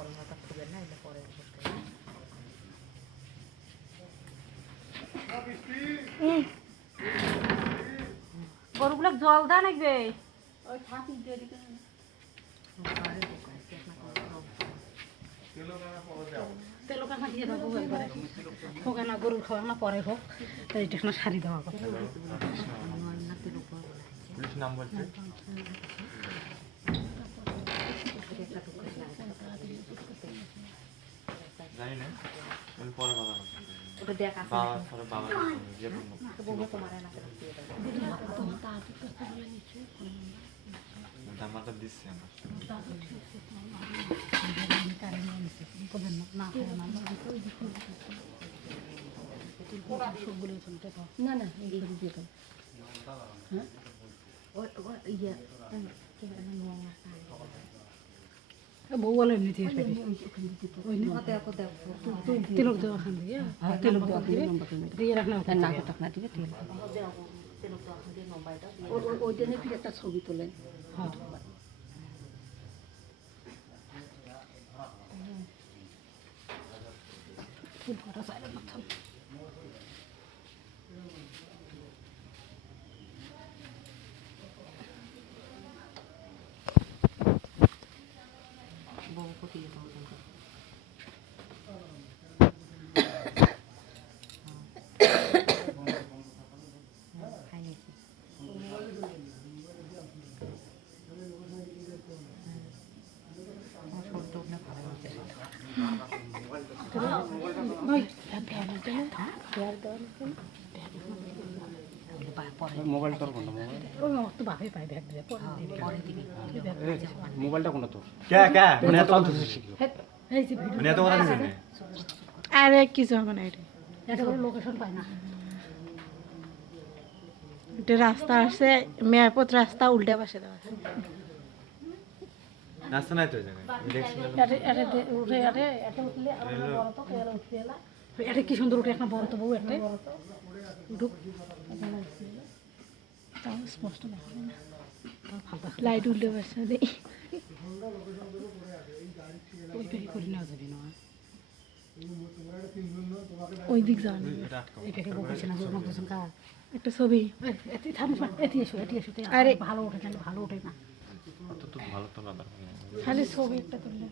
করোনাটা খুলে না এলে পরে গরুগুলো জল দেয় নাকবে ওই থাকি দেরি করে তেল কানা দিয়ে দেবো একবারে হোক না গরুর খাওয়া না পরে হোক তাই এটা না সারি দেওয়া কথা পুলিশ নাম বলছে জানি না আমি পরে কথা বলছি ওটা দেখ বাবা পরে বাবা যে বলবো বলবো তোমার এলাকাতে দিয়ে দেবো জামাটা দিচ্ছে আমার না না এই দিয়ে দাও বউ বলে এমনিতে তিলক দেওয়া খান দিয়ে তিলক দেওয়া দিয়ে রাখলে না টাকা দিবে তেল ওই দিনে ফিরে একটা ছবি তোলেন হ্যাঁ ফুলটা চাইলে মাথা বউ কোথায় যেতে হবে মোবাইলটা কোনটা ওই তো ভাবে পাই ব্যাগ দিয়ে পরে দিবি মোবাইলটা কোনটা তোর কে কে মানে এত অন্তত শিখলো এই যে ভিডিও মানে এত কথা দিছেন আরে কিছু হবে না এটা এটা করে লোকেশন পায় না এটা রাস্তা আছে মেয়ারপথ রাস্তা উল্টা পাশে দেওয়া আছে নাস্তা নাই তো এই জায়গায় আমি দেখছিলাম এটা কি সুন্দর উঠে একটা বড় তো বউ একটা উঠুক তাও স্পষ্ট দেখা যায় না ফালতা লাইট উল্টে পাশে দেই ওই প্যাকে করে নেওয়া যাবে না ওই দিক যাওয়া নেই এটা আটকাও এই প্যাকে বউ করছে না লোক দুজন কা একটা ছবি এটি থামিস না এটি এসো আরে ভালো ওঠে না ভালো ওঠে না অত তো ভালো তো না দরকার নেই। খালি ছবি একটা তুললে